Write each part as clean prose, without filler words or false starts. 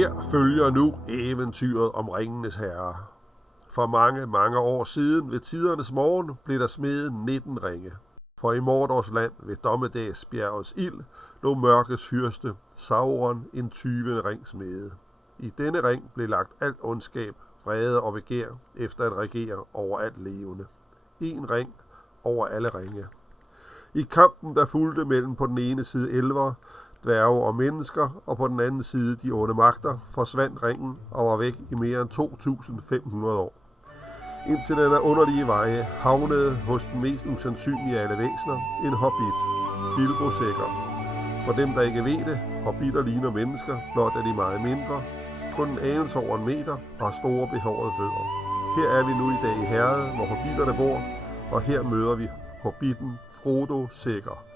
Her følger nu eventyret om Ringenes Herre. For mange, mange år siden ved tidernes morgen blev der smedet 19 ringe. For i Mordors land ved Dommedagsbjergets ild lå mørkets fyrste Sauron en 20. ring smedet. I denne ring blev lagt alt ondskab, vrede og begær efter at regere over alt levende. En ring over alle ringe. I kampen, der fulgte mellem på den ene side elver, dværge og mennesker, og på den anden side de onde magter, forsvandt ringen og var væk i mere end 2500 år. Indtil den af underlige veje havnede hos den mest usandsynlige af alle væsener, en hobbit, Bilbo Sækker. For dem, der ikke ved det, hobbitter ligner mennesker, blot er de meget mindre, kun en anelse over 1 meter og har store behårede fødder. Her er vi nu i dag i Herred, hvor hobbitterne bor, og her møder vi hobbitten Frodo Sækker.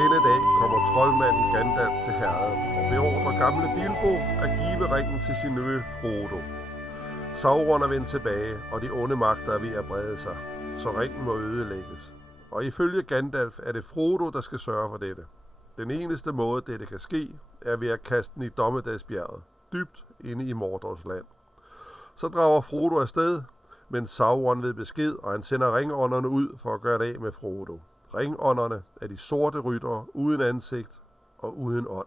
Denne dag kommer troldmanden Gandalf til Herred og beordrer gamle Bilbo at give ringen til sin nevø Frodo. Sauron er vendt tilbage, og de onde magter er ved at brede sig, så ringen må ødelægges. Og ifølge Gandalf er det Frodo, der skal sørge for dette. Den eneste måde, dette kan ske, er ved at kaste den i Dommedagsbjerget, dybt inde i Mordors land. Så drager Frodo afsted, men Sauron ved besked, og han sender ringånderne ud for at gøre det af med Frodo. Ringånderne er de sorte ryttere uden ansigt og uden ånd.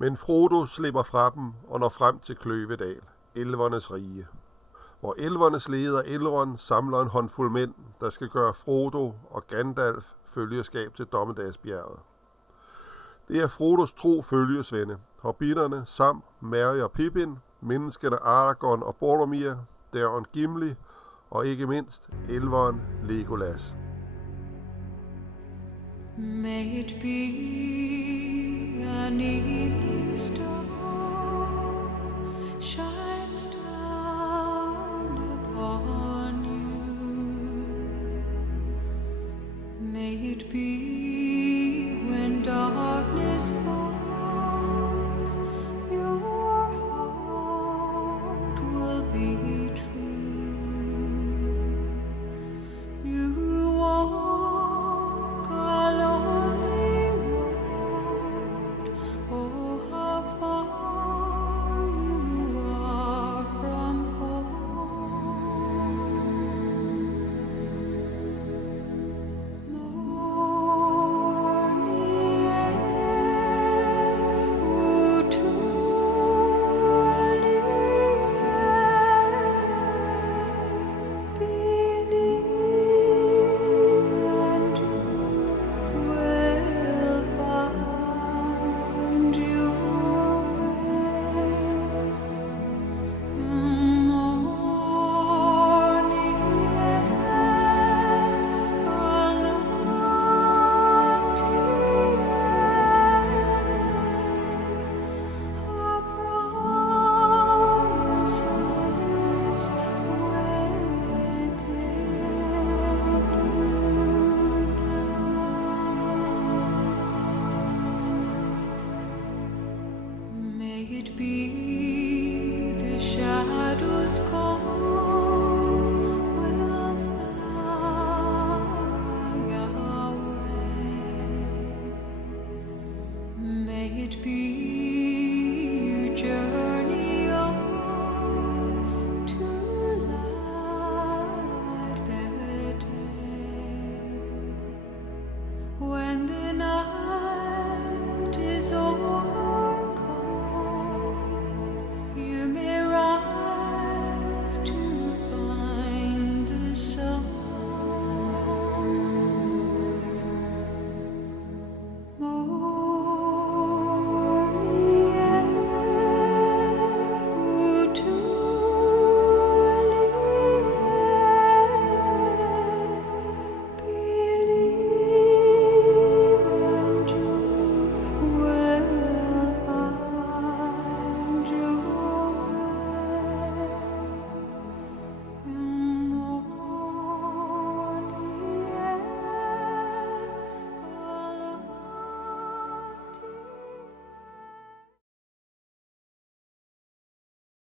Men Frodo slipper fra dem og når frem til Kløvedal, elvernes rige, hvor elvernes leder Elrond samler en håndfuld mænd, der skal gøre Frodo og Gandalf følgeskab til Dommedagsbjerget. Det er Frodos tro følgesvende, hobbiterne Sam, Merry og Pippin, menneskene Aragorn og Boromir, Theoden Gimli og ikke mindst elveren Legolas. May it be an evening star shines down upon you. May it be when darkness falls